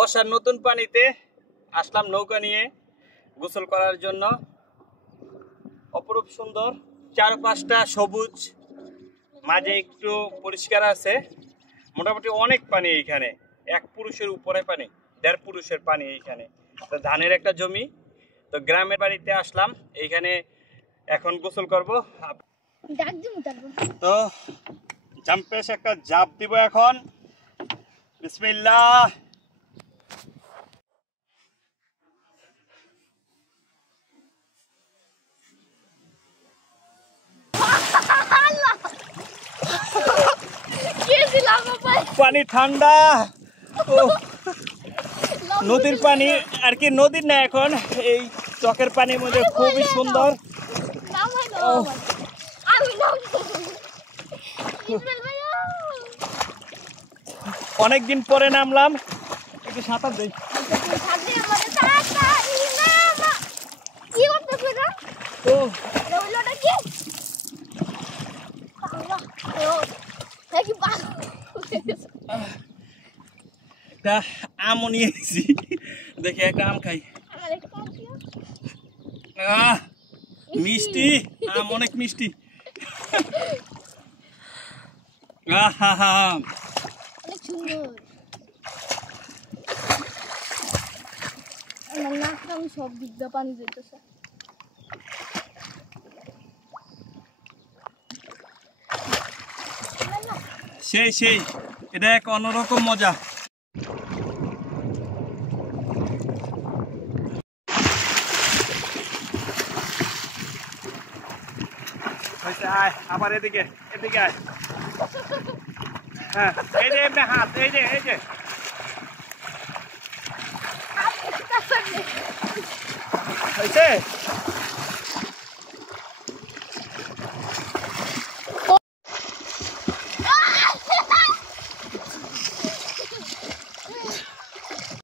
বর্ষার নতুন পানিতে আসলাম নৌকা নিয়ে গোসল করার জন্য। অপরূপ সুন্দর, চারপাশটা সবুজ, মাঝে একটু পরিষ্কার আছে। মোটামুটি অনেক পানি এইখানে, 1 পুরুষের উপরে পানি, 1.5 পুরুষের পানি এইখানে। তো ধানের একটা জমি, তো গ্রামের বাড়িতে আসলাম, এইখানে এখন গোসল করব। তো জাম্পেশ একটা জাপ দিব এখন। বিসমিল্লাহ। পানি ঠান্ডা, নদীর পানি আর কি, নদীর না এখন এই চকের পানির মধ্যে খুবই সুন্দর। অনেকদিন পরে নামলাম, একটু সাঁতার দেই। একটা আমও নিয়ে এসেছি, দেখি একটা আম খাই। মিষ্টি আম, অনেক মিষ্টি। সব দিক দিয়ে পানি যেতেছে। সেই সেই, এটা এক অন্যরকম মজা। আয় আবার এদিকে, এদিকে আয়। হ্যাঁ, এই যে এমনি হাত, এই যে এই যে হয়েছে।